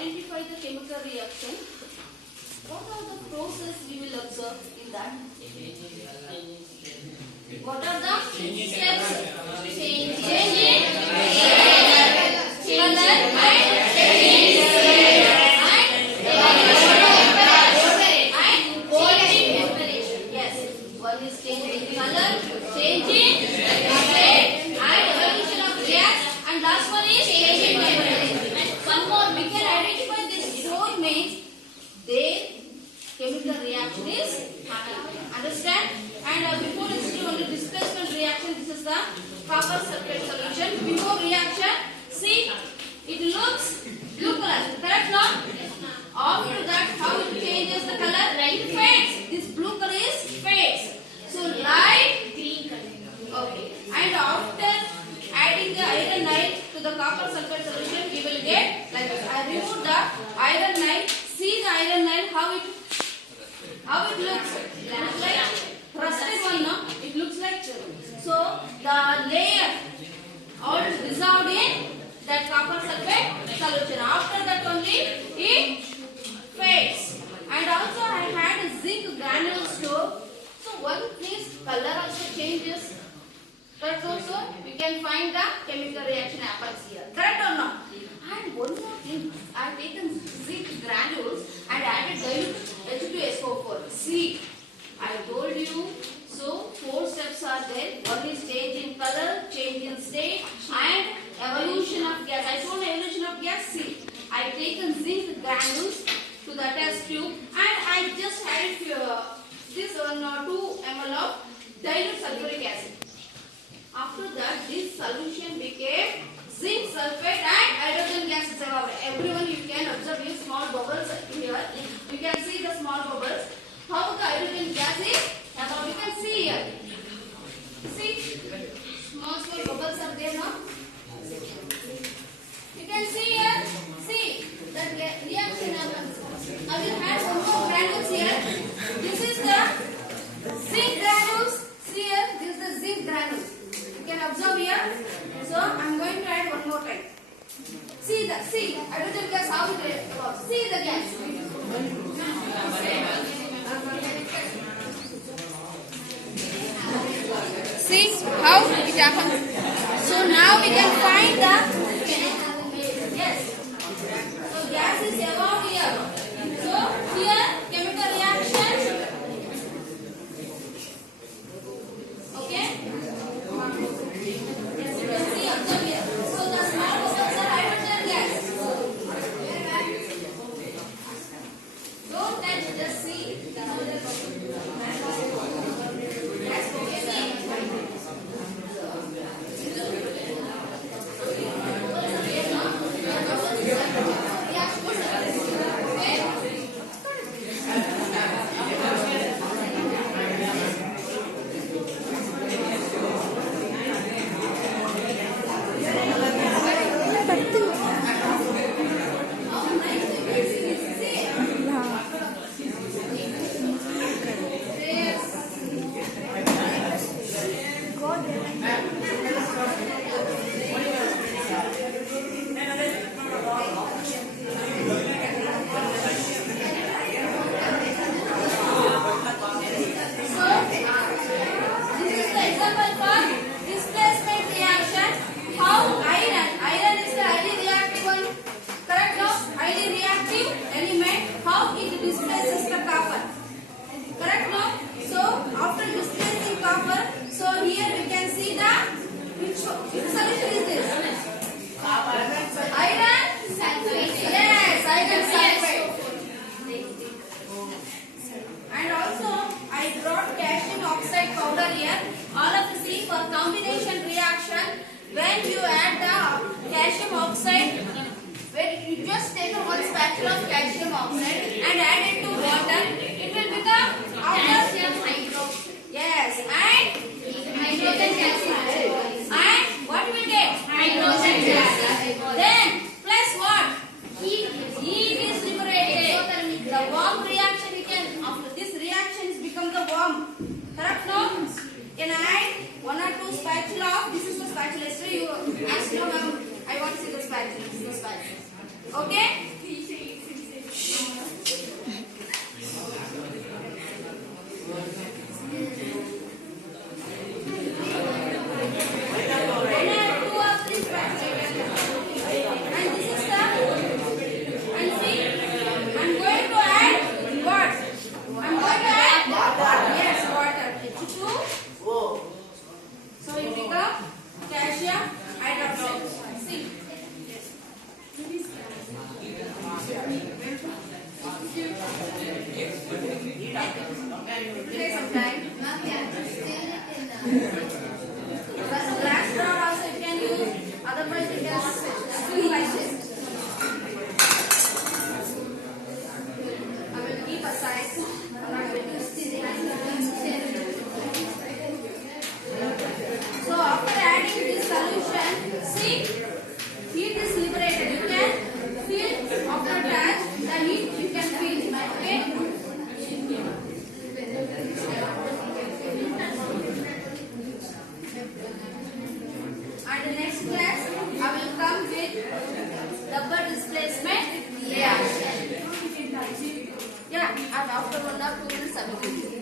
identify the chemical reaction, what are the process we will observe in that? What are the steps? Changing color and changing temperature. Yes, one is changing color, changing state, and evolution of gas, and last one is changing temperature. And one more, we can identify this four means their chemical reaction is happening. Understand? And before it's only displacement reaction, this is the copper sulfate solution. Before reaction, see, it looks blue color, correct now? After that, how it changes the color? It fades. This blue color is fades. So light green color. Okay. And after adding the iron to the copper sulfate solution, we will get like this. I remove the iron. See the iron how it looks. It looks like crusted one, no? It looks like so the layer all dissolved in that copper sulfate solution. After that only it fades. And also I had a zinc granules too. So one place color also changes. Correct also we can find the chemical reaction happens here. Correct or not? And one more thing, I have taken zinc granules and added dilute H2SO4. See, I told you. So four steps are there. One is change in color, change in state, and evolution of gas. I told evolution of gas. See, I have taken zinc granules to the test tube, and I just added this 2 ml of dilute sulfuric acid. After that, this solution became zinc sulfate and hydrogen gas is evaporated. Everyone, you can observe these small bubbles here. You can see the small bubbles. How the hydrogen gas is evaporated. You can see here. See, small bubbles are there now. You can see here. See, that reaction happens. I will add some more granules here. This is the zinc granules. See here, this is the zinc granules. You can observe here. So I am going to add one more time. See hydrogen gas how it works. See the gas. See how it happens. So now we can find the yes. So gas is evolved here. So here chemical reaction. Okay. Yes, you can see observe here. So the small bubbles are hydrogen gas. Don't touch, just see the other bubble. Yes, okay, see. When you add the calcium oxide, when you just take one spatula of calcium oxide and add it to water, it will become calcium hydroxide. Yes, and hydrogen gas. And what we get? Hydrogen gas. Then plus what? Heat is liberated. The warm reaction we can, after this reaction is become the warm. Correct no? Can I add 1 or 2 spatula? This is the spatula. So you ask no ma'am, I want to see the spatula. This is the spatula. Okay? And the next class, I will come with rubber displacement reaction. Yeah, and after 1 or 2 minutes, I will give you.